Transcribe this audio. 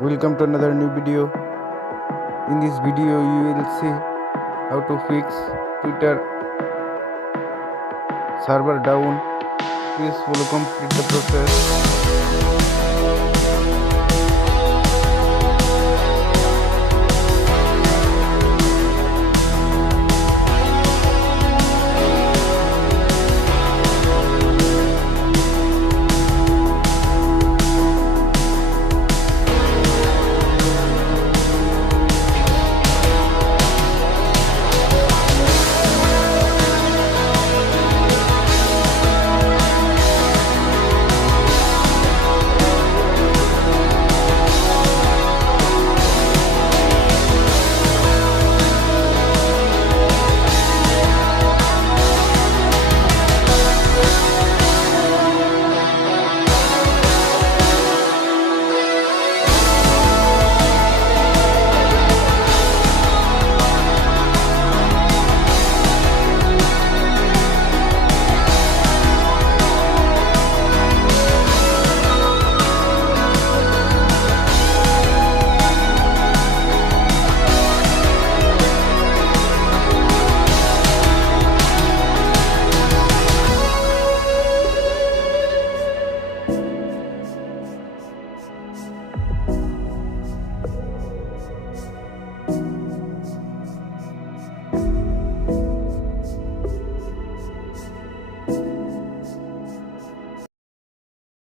Welcome to another new video. In this video you will see how to fix Twitter server down. Please follow complete the process.